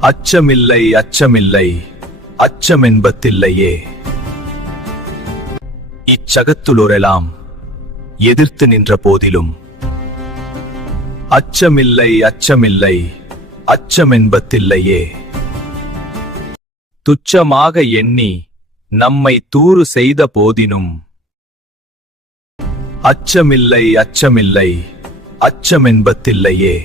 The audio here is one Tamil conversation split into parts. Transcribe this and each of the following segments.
அச்சமில்லை அச்சமில்லை அச்சமென்பதில்லையே. இச்சகத்துளோரெல்லாம் எதிர்த்து நின்ற போதிலும் அச்சமில்லை அச்சமில்லை அச்சமென்பதில்லையே. துச்சமாக எண்ணி நம்மை தூறு செய்த போதினும் அச்சமில்லை அச்சமில்லை அச்சமென்பதில்லையே.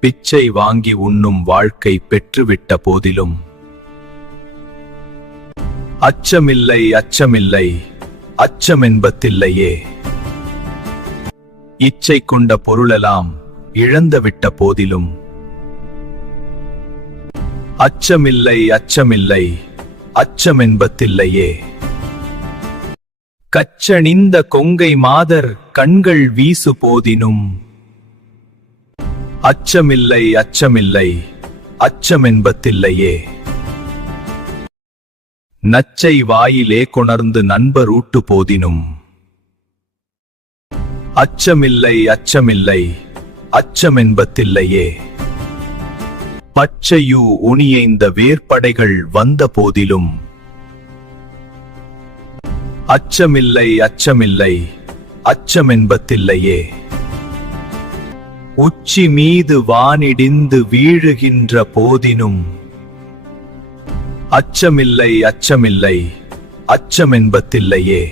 பிச்சை வாங்கி உண்ணும் வாழ்க்கை பெற்றுவிட்ட போதிலும் அச்சமில்லை அச்சமில்லை அச்சமென்பதில்லையே. இச்சை கொண்ட பொருளெல்லாம் இழந்துவிட்ட போதிலும் அச்சமில்லை அச்சமில்லை அச்சமென்பதில்லையே. கச்சணிந்த கொங்கை மாதர் கண்கள் வீசு போதினும் அச்சமில்லை அச்சமில்லை அச்சமென்பதில்லையே. நச்சை வாயிலே கொணர்ந்து நண்பர் ஊட்டு போதினும் அச்சமில்லை அச்சமில்லை அச்சமென்பதில்லையே. பச்சையு உணியைந்த வேற்படைகள் வந்த போதிலும் அச்சமில்லை அச்சமில்லை அச்சமென்பதில்லையே. உச்சி மீது வானிடிந்து வீழுகின்ற போதினும் அச்சமில்லை அச்சமில்லை அச்சமென்பதில்லையே.